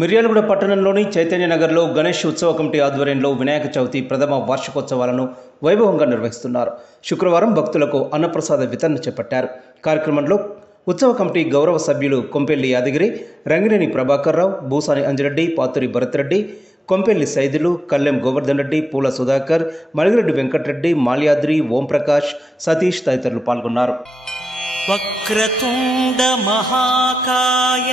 మిర్యాలగూడ పట్టణంలోని చైతన్య నగర్లో గణేష్ ఉత్సవ కమిటీ ఆధ్వర్యంలో వినాయక చవితి ప్రథమ వార్షికోత్సవాలను వైభవంగా నిర్వహిస్తున్నారు. శుక్రవారం భక్తులకు అన్నప్రసాద వితరణ చేపట్టారు. కార్యక్రమంలో ఉత్సవ కమిటీ గౌరవ సభ్యులు కొంపెల్లి యాదగిరి రంగినేని ప్రభాకర్ రావు భూసాని అంజిరెడ్డి పాతూరి భరత్రెడ్డి కొంపెల్లి సైదులు కల్లెం గోవర్ధన్ రెడ్డి పూల సుధాకర్ మలిగిరెడ్డి వెంకటరెడ్డి మాల్యాద్రి ఓంప్రకాష్ సతీష్ తదితరులు పాల్గొన్నారు. వక్రతుండ మహాకాయ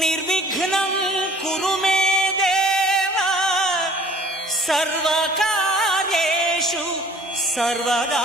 నిర్విఘ్నం కురు మే దేవ సర్వకార్యేషు సర్వదా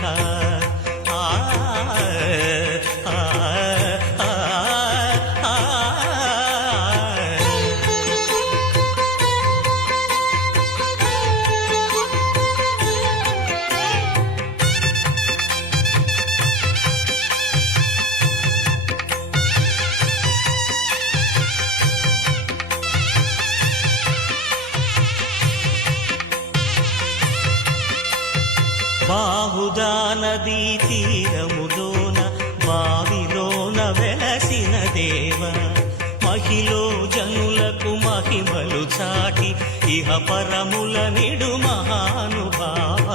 మహిలో జనులకు మహిమలు చాటి ఇహ పరముల నిడు మహానుభావ.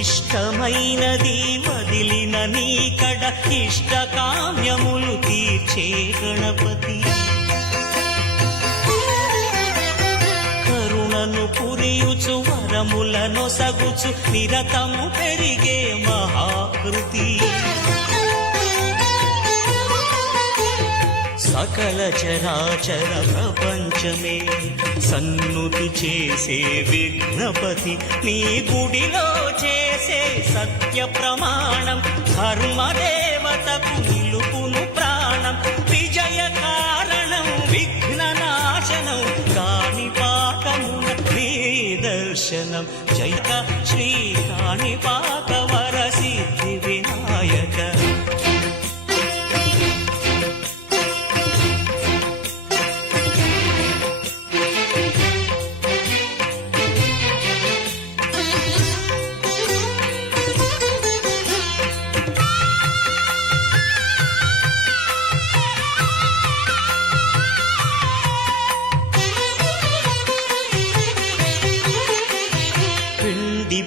ఇష్టమైనది వదిలిన నీ కడ ఇష్ట కామ్యములు తీర్చే గణపతి. కరుణను పురియుచు వరములను సగుచు నిరతము పెరిగే మహాకృతి. సకల చరాచర ప్రపంచమే. సన్నుతి చేసే విఘ్నపతి నీ గుడిలో చేసే సత్య ప్రమాణం ధర్మదేవతకు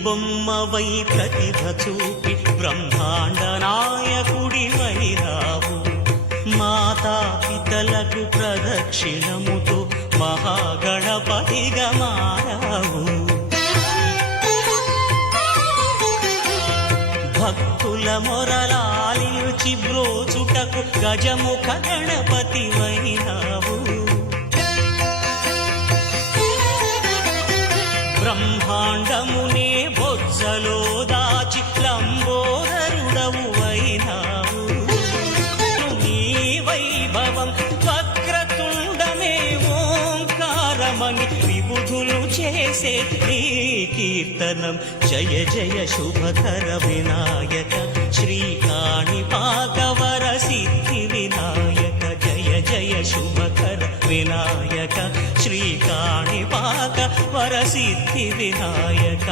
బొమ్మవై ప్రతిభ చూపి బ్రహ్మాండ నాయకుడి వైరావు. మాతా పితలకు ప్రదక్షిణముతో మహాగణపతిగా మారావు భక్తుల మొరలాలియుచి బ్రోచుటకు గజముఖ గణపతి బ్రహ్మాండమునే బొజ్జలో దాచి లంబోదరుడవు అయినావు నీ వైభవం వక్రతుండమే ఓంకారమని విబుధులు చేసే నీ కీర్తనం. జయ జయ శుభకర వినాయక శ్రీకాణి పాకవర సిద్ధి వినాయక జయ జయ శుభకర వినాయక శ్రీకాణి పాక వర సిద్ధి వినాయక.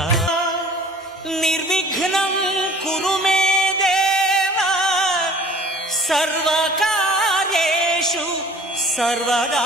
నిర్విఘ్నం కురు మే దేవా సర్వకార్యేషు సర్వదా.